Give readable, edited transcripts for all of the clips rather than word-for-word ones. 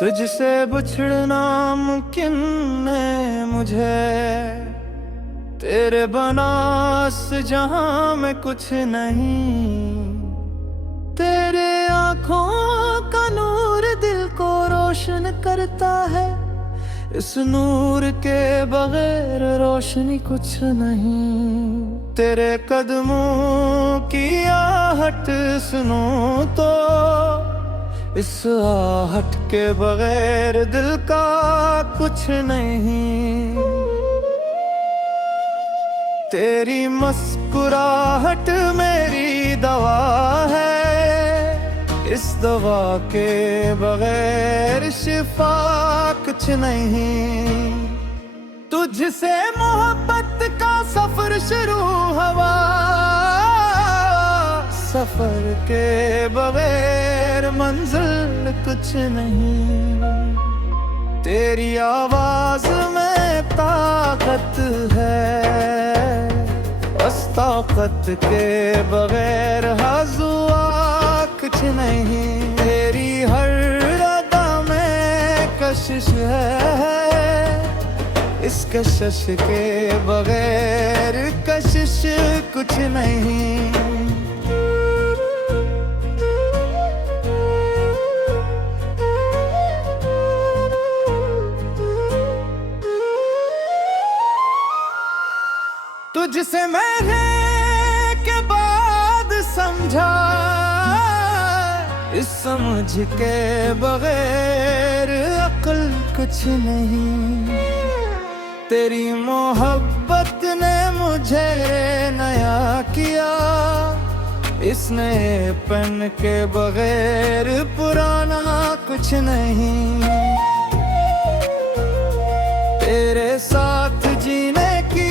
तुझसे बिछड़ना मुमकिन है मुझे, तेरे बना इस जहां में कुछ नहीं। तेरे आँखों का नूर दिल को रोशन करता है, इस नूर के बगैर रोशनी कुछ नहीं। तेरे कदमों की आहट सुनूं तो इस आहट के बगैर दिल का कुछ नहीं। तेरी मुस्कुराहट मेरी दवा है, इस दवा के बगैर शिफा कुछ नहीं। तुझसे मोहब्बत का सफर शुरू हुआ, सफर के बगैर मंजिल कुछ नहीं। तेरी आवाज में ताकत है, बस ताकत के बगैर हुआ कुछ नहीं। तेरी हर अदा में कशिश है, इस कशिश के बगैर कशिश कुछ नहीं। तुझसे मैंने के बाद समझा, इस समझ के बगैर अक्ल कुछ नहीं। तेरी मोहब्बत ने मुझे नया किया, इस नए पन के बगैर पुराना कुछ नहीं। तेरे साथ जीने की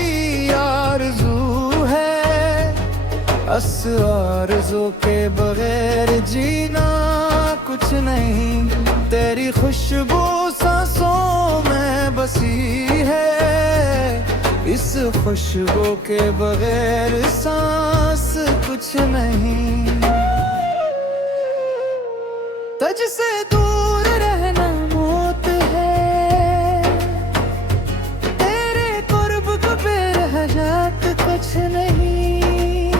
आरज़ू है, बस आरज़ू के बगैर जीना कुछ नहीं। तेरी खुशबू सांसों में बसी है, इस खुशबू के बगैर सांस कुछ नहीं। तुझसे दूर रहना मौत है, तेरे कुर्ब को बेरहजात कुछ नहीं।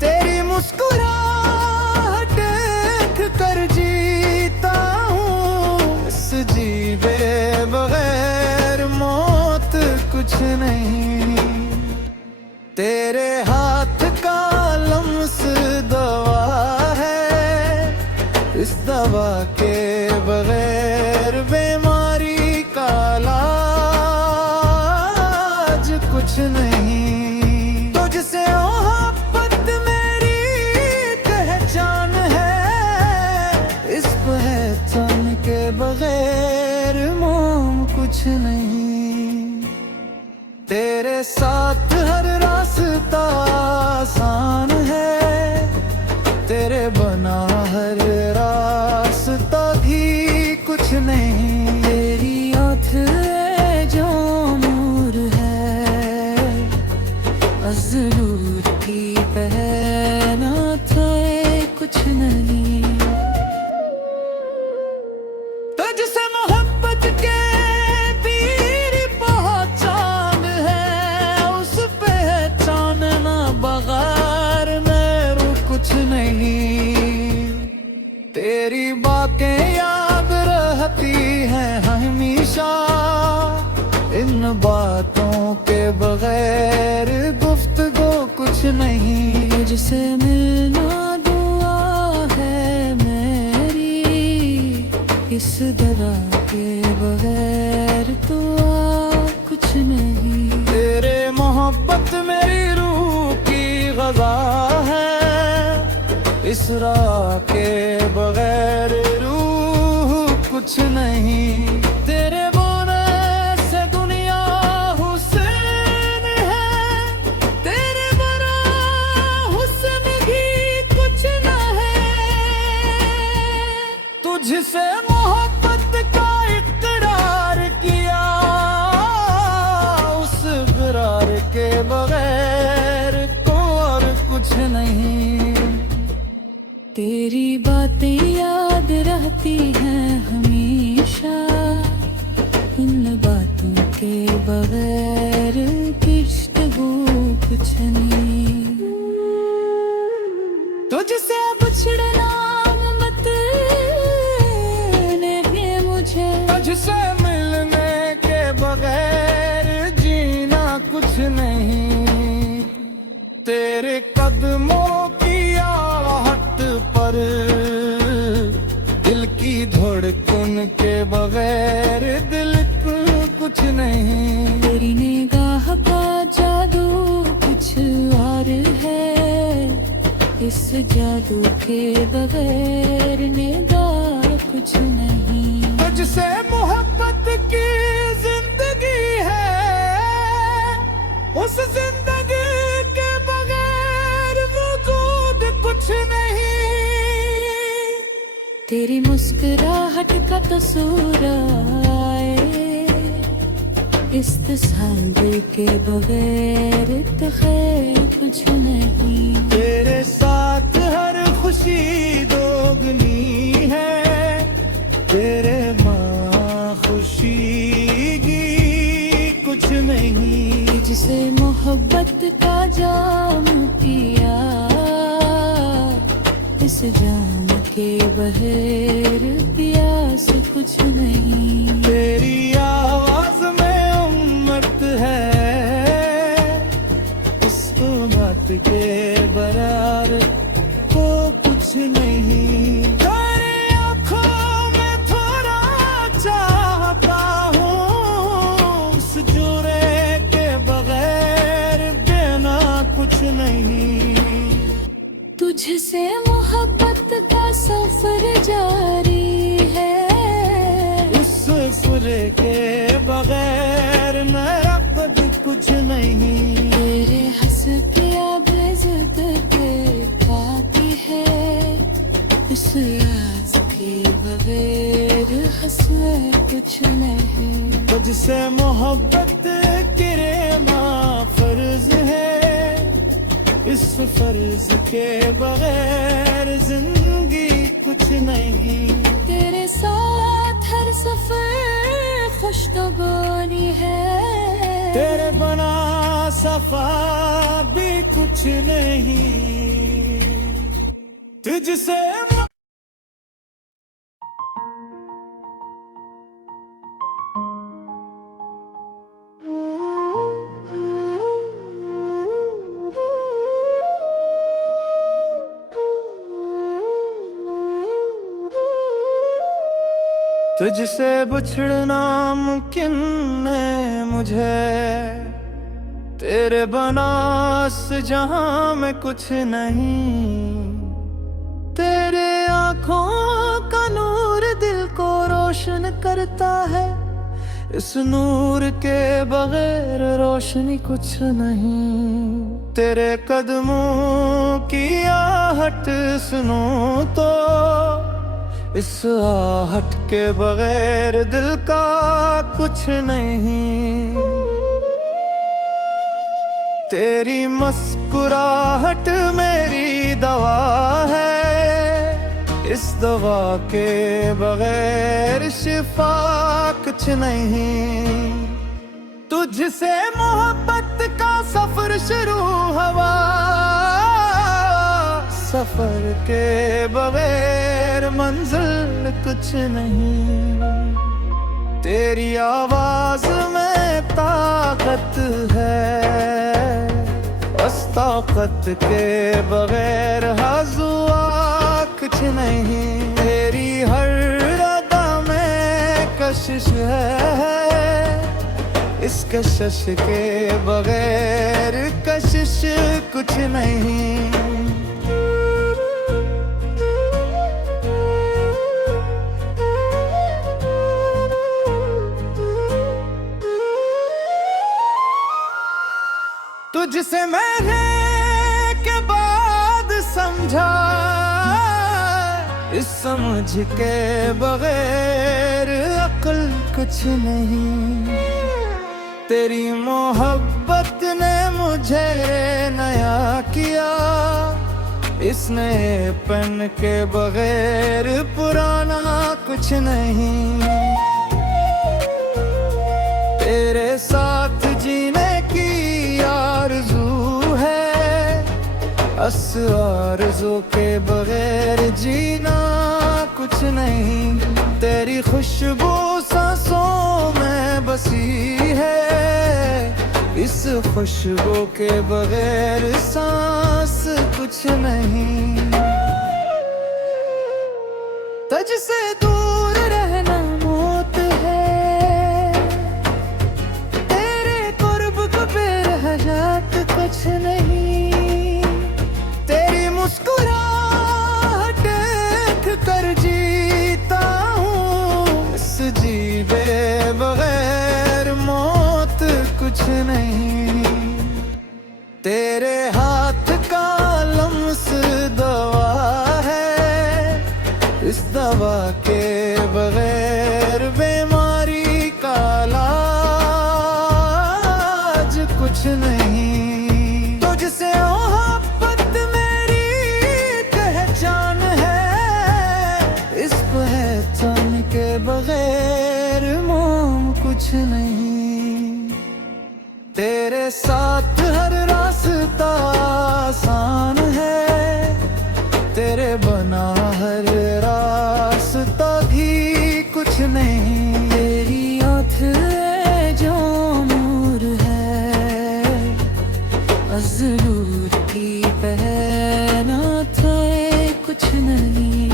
तेरी मुस्कुराहट देख कर जीता हूँ, इस जीवे बगैर मौत कुछ नहीं। तेरे हाथ का लम्स दवा है, इस दवा के बगैर बीमारी का इलाज कुछ नहीं। तुझसे मोहब्बत मेरी पहचान है, इस पहचान के बगैर मोम कुछ नहीं। तेरे साथ हर रास्ता आसान है, तेरे बना हर रास्ता भी कुछ नहीं। तेरी आँख है जो नूर है, अज़रूर की पहनात है कुछ नहीं। तुझसे मोहब्बत के पीर पहचान है, उस पहचानना बगैर मेरू कुछ नहीं। तेरी बातें याद रहती हैं हमेशा, इन बातों के बगैर गुफ्तगू कुछ नहीं। तुझसे मिलना दुआ है मेरी, इस दवा के बगैर तो कुछ नहीं। तेरे मोहब्बत मेरी रूह की ग़ज़ा है, इस राह के बगैर रूह कुछ नहीं। तेरे बोने से दुनिया हुसैन है, तेरे बना हुस्न भी कुछ न है। तुझसे मोहब्बत का इक़रार किया, उस इक़रार के बगैर और कुछ नहीं। तेरी बातें याद रहती हैं हमेशा, इन बातों के बगैर गुफ्तगू कुछ नहीं। तुझसे बिछड़ना मत नहीं मुझे, तुझसे मिलने के बगैर जीना कुछ नहीं। तेरे कदमों की आहट पर दिल की धड़कन के बगैर दिल को कुछ नहीं। तेरी निगाह का जादू कुछ और है, इस जादू के बगैर निगाह कुछ नहीं। तुझसे मोहब्बत की जिंदगी है, उस जिंदगी के बगैर वजूद कुछ नहीं। तेरी मुस्कुराहट का तस्वीर आए, इस तस्वीर के बगैर तखैर कुछ नहीं। तेरे साथ हर खुशी दोगुनी है, तेरे माँ खुशी की कुछ नहीं। जिसे मोहब्बत का जाम पिया, इस जाम के बगैर प्यास कुछ नहीं। तेरी आवाज में उम्मत है, उस उम्मत के बराबर को कुछ नहीं। तेरी आँखों में थोड़ा चाहता हूँ, उस जुरे के बगैर देना कुछ नहीं। तुझसे मोहब्बत का सफर जारी है, उस सफर के बगैर मेरा खुद कुछ नहीं। तेरे हंस के बेइज्जत के खाती है, इस राज के बगैर हंसे कुछ नहीं। तुझसे मोहब्बत किरेना फर्ज है, इस फर्ज के बगैर जिंदगी कुछ नहीं। तेरे साथ हर सफर खुशगवारी है, तेरे बना सफा भी कुछ नहीं। तुझसे तुझसे बिछड़ना मुमकिन है मुझे, तेरे बनास जहां में कुछ नहीं। तेरे आँखों का नूर दिल को रोशन करता है, इस नूर के बगैर रोशनी कुछ नहीं। तेरे कदमों की आहट सुनूं तो इस आहट के बगैर दिल का कुछ नहीं। तेरी मुस्कुराहट मेरी दवा है, इस दवा के बगैर शिफा कुछ नहीं। तुझसे मोहब्बत का सफर शुरू हुआ, सफर के बगैर मंजिल कुछ नहीं। तेरी आवाज में ताकत है, बस ताकत के बगैर हुआ कुछ नहीं। तेरी हर अदा में कशिश है, इस कशिश के बगैर कशिश कुछ नहीं। तुझसे मैंने के बाद समझा, इस समझ के बगैर अक्ल कुछ नहीं। तेरी मोहब्बत ने मुझे नया किया, इस नए पन के बगैर पुराना कुछ नहीं। बस आरज़ू के बगैर जीना कुछ नहीं। तेरी खुशबू सांसों में बसी है, इस खुशबू के बगैर सांस कुछ नहीं। तुझसे दूर रहना मौत है, तेरे कुर्ब को बेरहत कुछ नहीं। तेरी मुस्कुराहट देख कर जीता हूँ, इस जीवे बगैर मौत कुछ नहीं। तेरे हाथ का लम्स दवा है, इस दवा के बगैर बीमारी का इलाज कुछ नहीं। तुझसे मोहब्बत मेरी पहचान है, इस पहचान के बगैर मोम कुछ नहीं। तेरे साथ हर रास्ता आसान है, तेरे बना हर रास्ता भी कुछ नहीं। तेरी ओठ है जो नूर है, अज़रूर की पहनात है कुछ नहीं।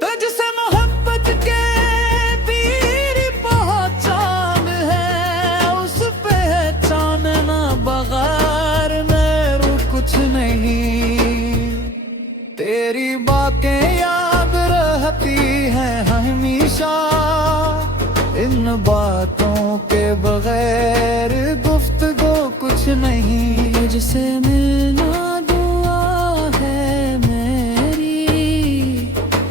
तुझसे मोहब्बत के पीर पहचान है, उस पहचान ना बगैर मेरू कुछ नहीं। तेरी बातें याद रहती हैं हमेशा, इन बातों के बगैर गुफ्तगू कुछ नहीं। तुझसे मिलना दुआ है मेरी,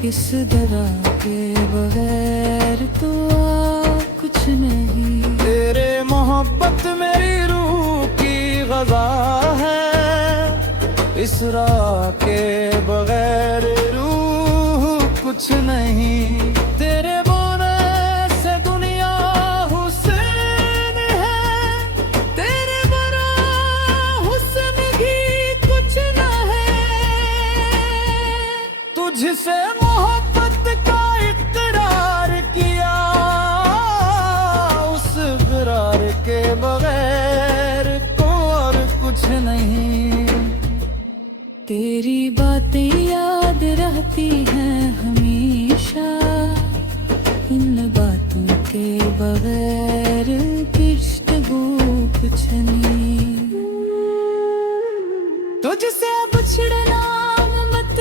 इस दवा के बगैर दुआ कुछ नहीं। तेरे मोहब्बत मेरी रूह की ग़ज़ा है, इस राह के बगैर रूह कुछ नहीं। तेरे बोने से दुनिया हुस्न है, तेरे बरा हुस्न भी कुछ न है। तुझसे मोहब्बत का इक़रार किया, उस इक़रार के बगैर और कुछ नहीं। तेरी बातें याद रहती हैं हमेशा, इन बातों के बगैर गुफ्तगू कुछ नहीं। तुझसे बिछड़ना मत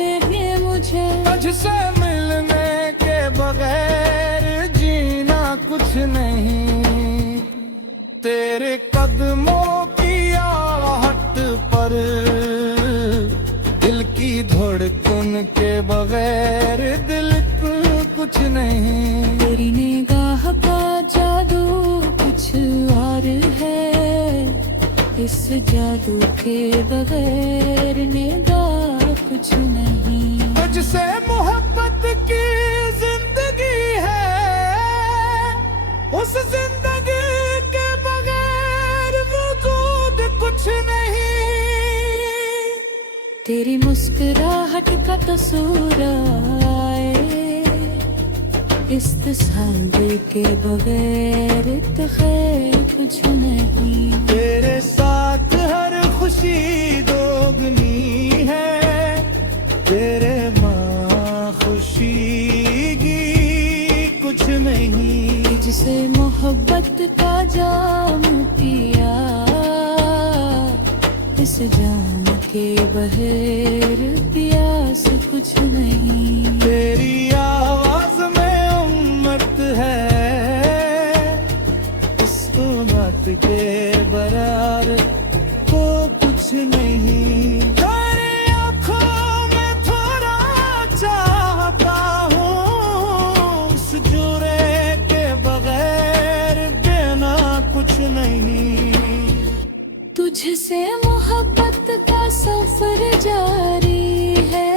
नहीं मुझे, तुझसे मिलने के बगैर जीना कुछ नहीं। तेरे कदमों की आहट पर दिल की धड़कन के बगैर दिल कुछ नहीं। तेरी निगाह का जादू कुछ और है, इस जादू के बगैर निगाह कुछ नहीं। तुझसे मोहब्बत की जिंदगी है, उस जिंदगी के बगैर वजूद कुछ नहीं। तेरी मुस्कुराहट का तस्वीर आए, इस तस्वीर के बगैर तखैर कुछ नहीं। तेरे साथ हर खुशी दोगुनी है, तेरे माँ खुशी की कुछ नहीं। जिसे मोहब्बत का जाम पिया, इस जाम के बगैर प्यास कुछ नहीं। तेरी आवाज में उम्मत है, इस उम्मत के बराबर को कुछ नहीं। तेरी आँखों में थोड़ा चाहता हूँ, उस जुरे के बगैर देना कुछ नहीं। तुझसे मोहब्बत का सफर जारी है,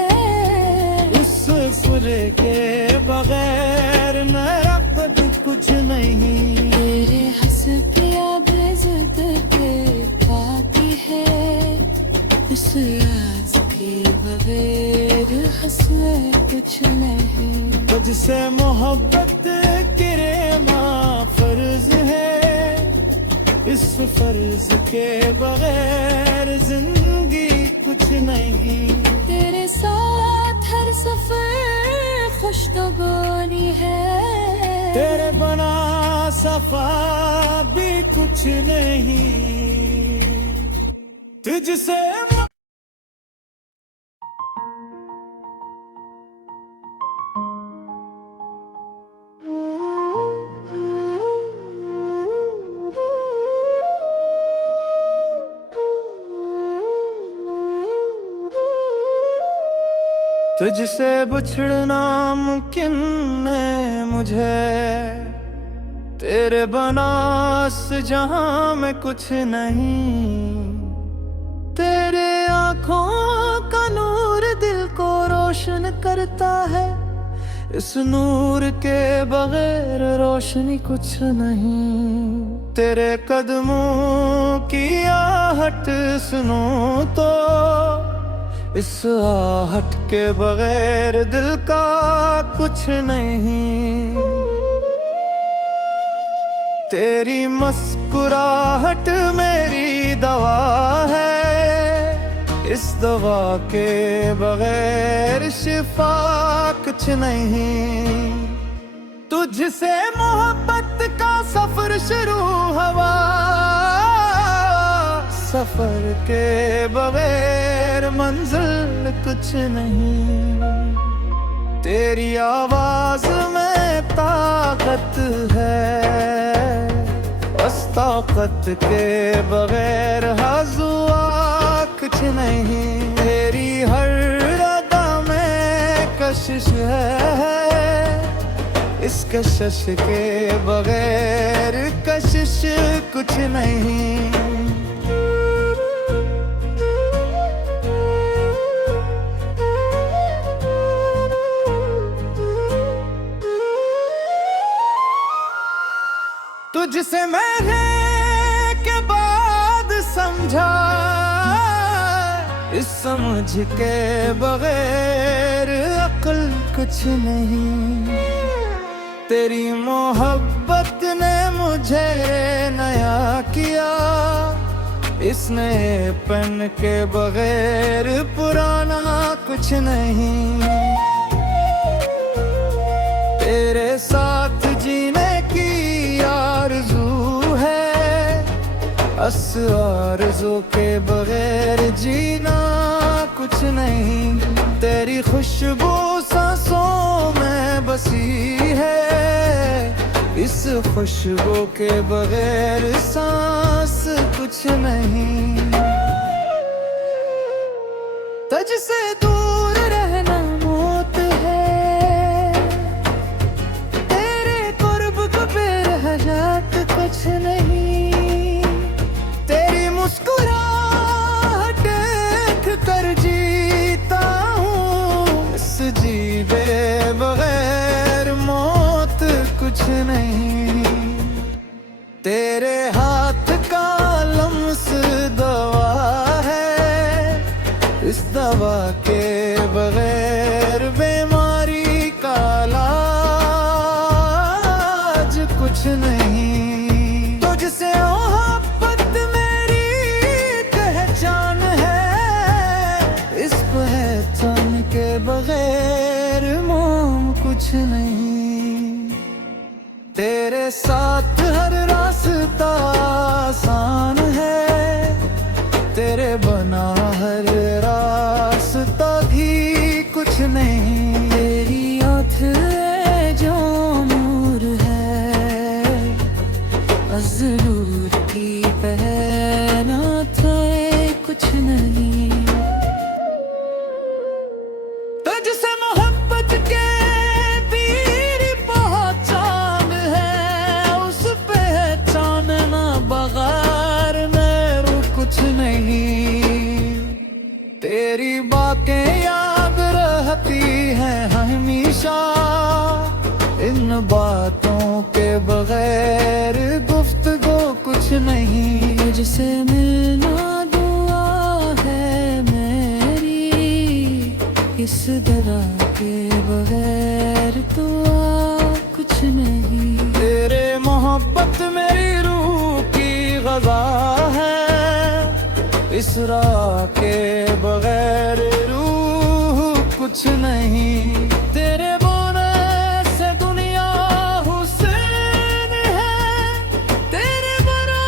इस सफर के बगैर मेरा खुद कुछ नहीं। तेरे हंस के अब इज़्ज़त के राज के बगैर हंसने कुछ नहीं। तुझसे मोहब्बत करे माँ फर्ज है, इस फर्ज के बगैर जिंदगी कुछ नहीं। तेरे साथ हर सफर खुशगवारी है, तेरे बना सफा भी कुछ नहीं। तुझसे तुझसे बिछड़ना मुमकिन है मुझे, तेरे बना इस जहां में कुछ नहीं। तेरे आंखों का नूर दिल को रोशन करता है, इस नूर के बगैर रोशनी कुछ नहीं। तेरे कदमों की आहट सुनो तो, इस आहट के बगैर दिल का कुछ नहीं। तेरी मुस्कुराहट मेरी दवा है, इस दवा के बगैर शिफा कुछ नहीं। तुझसे मोहब्बत का सफर शुरू हुआ, सफर के बगैर मंजिल कुछ नहीं। तेरी आवाज में ताकत है, बस ताकत के बगैर हुआ कुछ नहीं। तेरी हर अदा में कशिश है, इस कशिश के बगैर कशिश कुछ नहीं। तुझसे मैंने के बाद समझा, इस समझ के बगैर अक्ल कुछ नहीं। तेरी मोहब्बत ने मुझे नया किया, इस नए पन के बगैर पुराना कुछ नहीं। तेरे साथ जीने की आरज़ू है, अस आरज़ू के बगैर जीना कुछ नहीं। तेरी खुशबू सांसों में बसी है, इस खुशबू के बगैर सांस कुछ नहीं। तुझसे दूर रहना मौत है, तेरे कुर्ब को बेरहजात कुछ नहीं। तेरी मुस्कुराहट देख कर जीता हूँ, इस जीवे बगैर मौत कुछ नहीं। तेरे हाथ का लम्स दवा है, इस दवा के बगैर बीमारी का इलाज कुछ नहीं। तुझसे मोहब्बत मेरी पहचान है, इस पहचान के बगैर मोम कुछ नहीं। तेरे साथ हर रास्ता आसान है, तेरे बना हर रास्ता भी कुछ नहीं। तेरी आँख है जो नूर है, अज़रूर की पहनात है कुछ नहीं। तुझसे मोहब्बत के पीर पहचान है, उस पहचानना बगैर मेरू कुछ नहीं। तेरी बातें याद रहती हैं हमेशा, इन बातों के बगैर गुफ्तगू कुछ नहीं। तुझसे मिलना दुआ है मेरी, इस दवा के बगैर तो कुछ नहीं। तेरे मोहब्बत मेरी रूह की ग़ज़ा है, इस राह के बगैर रूह कुछ नहीं। तेरे बोने से दुनिया हुसैन है, तेरे बना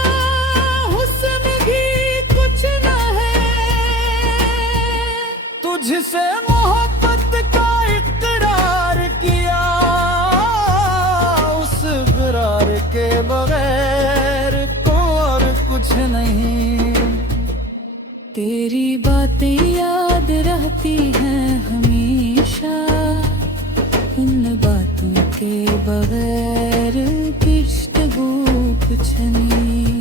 हुस्न भी कुछ न है। तुझसे मोहब्बत का इक़रार किया, उस इक़रार के बगैर को और कुछ नहीं। तेरी बातें याद रहती हैं हमेशा, उन बातों के बगैर गुफ्तगू कुछ नहीं।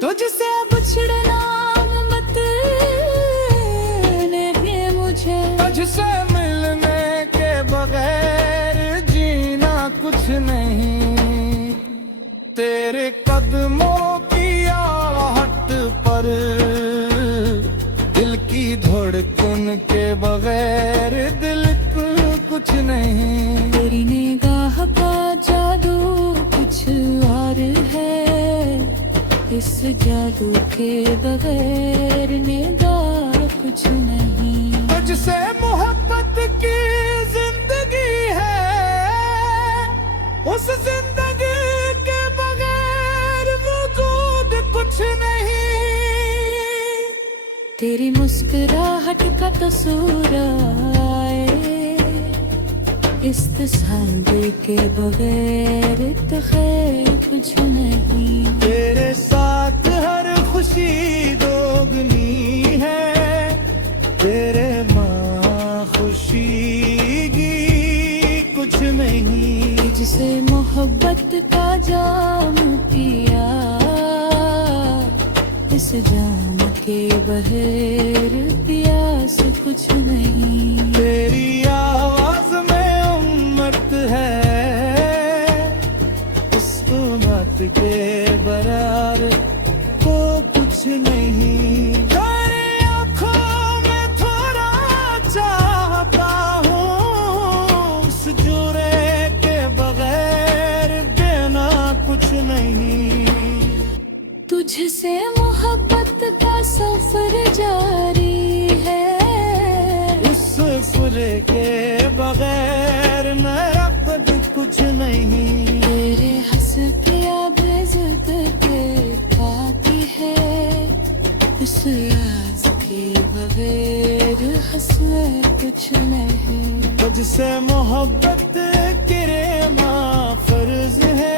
तुझसे बिछड़ना मत नहीं मुझे, तुझसे मिलने के बगैर जीना कुछ नहीं। तेरे कदमों की आहट पर दिल की धड़कन के बगैर दिल को कुछ नहीं। तेरी निगाह का जादू कुछ और है, इस जादू के बगैर निगाह कुछ नहीं। तुझसे मोहब्बत की जिंदगी है, उस जिंदगी के बगैर वजूद कुछ नहीं। तेरी मुस्कुराहट का कसूर आए, इस तस्वीर के बगैर तो खैर कुछ नहीं। तेरे साथ हर खुशी दोगुनी है, तेरे माँ खुशी की कुछ नहीं। तुझसे मोहब्बत का जाम पिया, इस जाम के बगैर प्यास कुछ नहीं। तेरी आवाज में उम्मत है, उस उम्मत के बराबर को कुछ नहीं। तेरी आँखों में थोड़ा चाहता हूँ, उस जुरे के बगैर देना कुछ नहीं। तुझसे मोहब्बत का सफर जारी है, उस सफर के बगैर नरक़द कुछ नहीं। तेरे हंस के आबज़त के खाती है, उस राज के बगैर हंसना कुछ नहीं। तुझसे मोहब्बत किरेमा फर्ज है,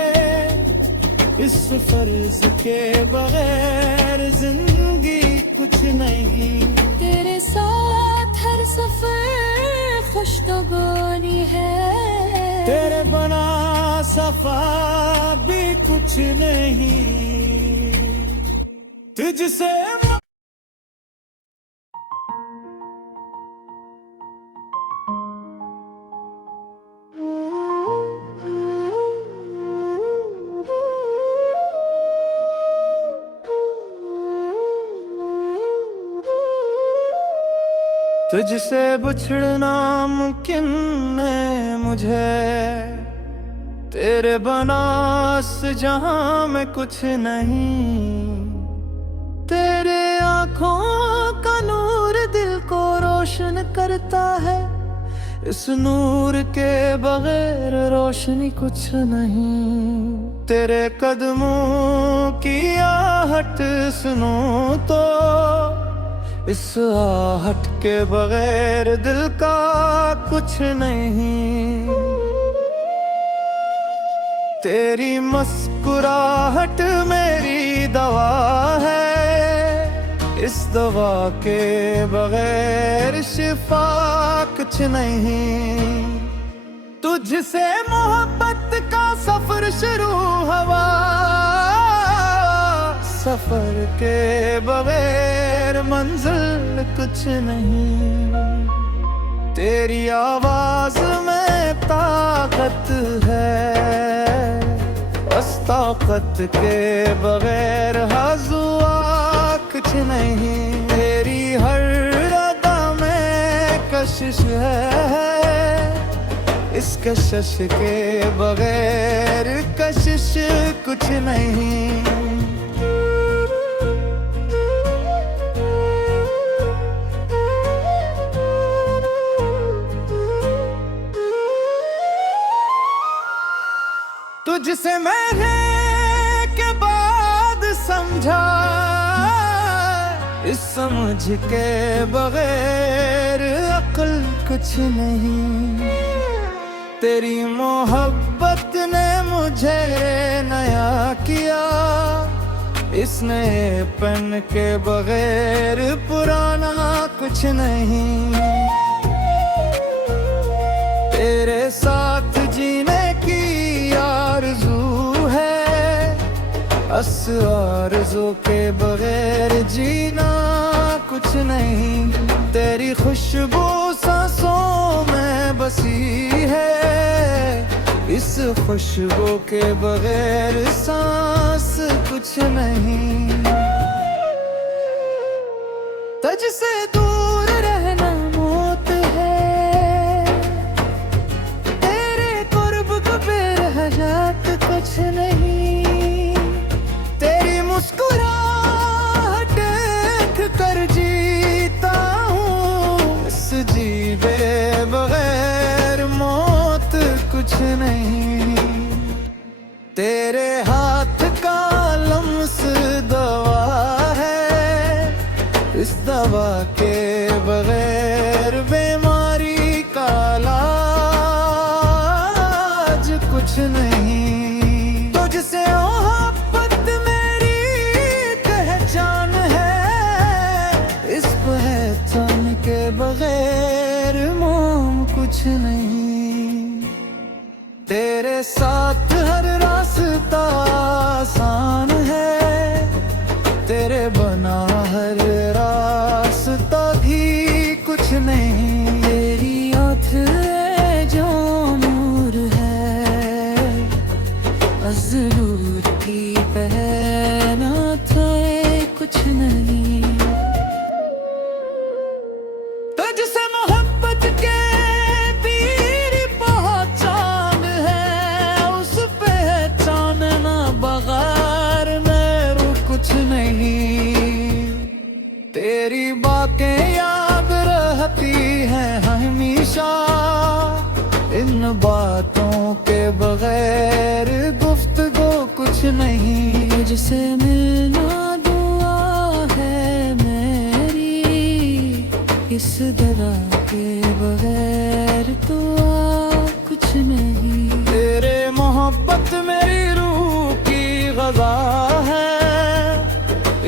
इस फर्ज के बगैर जिंदगी कुछ नहीं। तेरे साथ हर सफर खुशगवारी है, तेरे बना सफा भी कुछ नहीं। तुझसे तुझसे बिछड़ना मुमकिन है मुझे, तेरे बनास जहां में कुछ नहीं। तेरे आँखों का नूर दिल को रोशन करता है, इस नूर के बगैर रोशनी कुछ नहीं। तेरे कदमों की आहट सुनो तो, इस आहट के बगैर दिल का कुछ नहीं। तेरी मुस्कुराहट मेरी दवा है, इस दवा के बगैर शिफा कुछ नहीं। तुझसे मोहब्बत का सफर शुरू हुआ, सफर के बगैर मंजिल कुछ नहीं। तेरी आवाज में ताकत है, बस ताकत के बगैर हुआ कुछ नहीं। तेरी हर अदा में कोशिश है, इस कशिश के बगैर कशिश कुछ नहीं। तुझसे मैंने के बाद समझा, इस समझ के बगैर अक्ल कुछ नहीं। तेरी मोहब्बत ने मुझे नया किया, इस नए पन के बगैर पुराना कुछ नहीं। तेरे साथ जीने की आरज़ू है, बस आरज़ू के बगैर जीना कुछ नहीं। तेरी खुशबू सांसों में बसी है, इस खुशबू के बगैर सांस कुछ नहीं। तुझसे दूर रहना मौत है, तेरे कुर्ब को बेरहजात कुछ नहीं। तेरी मुस्कुराहट देख कर जीता हूँ, इस जीवे बगैर मौत कुछ नहीं। तेरे हाथ का लम्स दवा है, इस दवा के बगैर बीमारी का इलाज कुछ नहीं। तुझसे मोहब्बत मेरी पहचान है, इस पहचान के बगैर मोम कुछ नहीं। तेरे साथ हर रास्ता आसान है, तेरे बना हर रास्ता भी कुछ नहीं। तेरी ओठ है जो नूर है, अज़रूर की पहना था कुछ नहीं। तुझसे मोहब्बत के पीर पहचान है, उस पहचान ना बगैर मेरू कुछ नहीं। तेरी बातें याद रहती हैं हमेशा, इन बातों के बगैर गुफ्तगू कुछ नहीं। तुझसे मिलना दुआ है मेरी, इस दवा के बगैर दुआ कुछ नहीं। तेरे मोहब्बत मेरी रूह की ग़ज़ा है,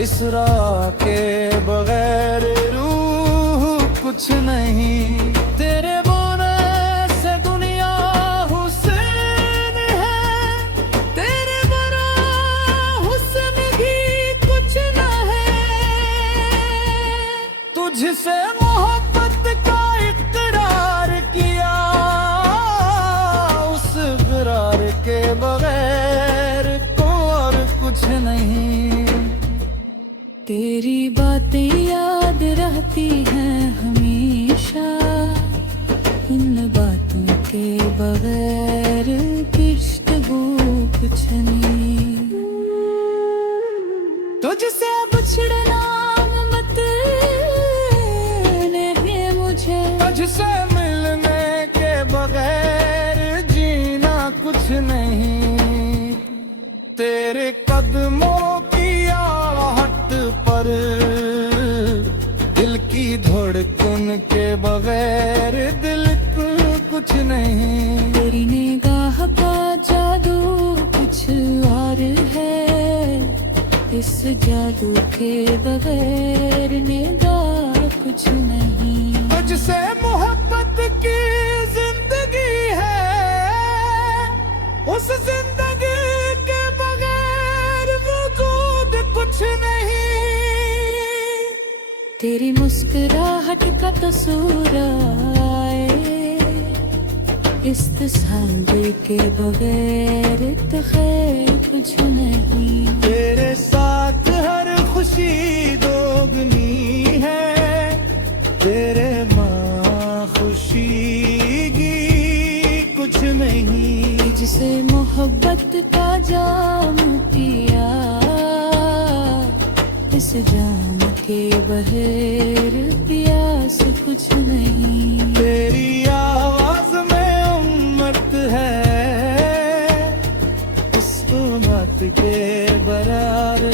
इस राह के बगैर रूह कुछ नहीं। तेरे बोने से दुनिया हुसैन है, तेरे बरा हुस्न भी कुछ न है। तुझसे मोहब्बत का इक़रार किया, उस इक़रार के बगैर और कुछ नहीं। तेरी बातें याद रहती हैं हमेशा, इन बातों के बगैर गुफ्तगू कुछ नहीं। तुझसे बिछड़ना मत नहीं मुझे, तुझसे मिलने के बगैर जीना कुछ नहीं। तेरे कदमों की आहट पर दिल की धड़कन के बगैर दिल कुछ नहीं। तेरी निगाह का जादू कुछ और है, इस जादू के बगैर निगाह कुछ नहीं। तुझसे मोहब्बत की जिंदगी है, उस जिंदगी के बगैर वजूद कुछ नहीं। तेरी मुस्कुराहट का तस्वीर आए, इस तस्वीर के बगैर तो खैर कुछ नहीं। तेरे साथ हर खुशी दोगुनी है, तेरे माँ मोहब्बत का जाम पिया, इस जाम के बगैर प्यास कुछ नहीं। तेरी आवाज में उम्मत है, उस उम्मत के बराबर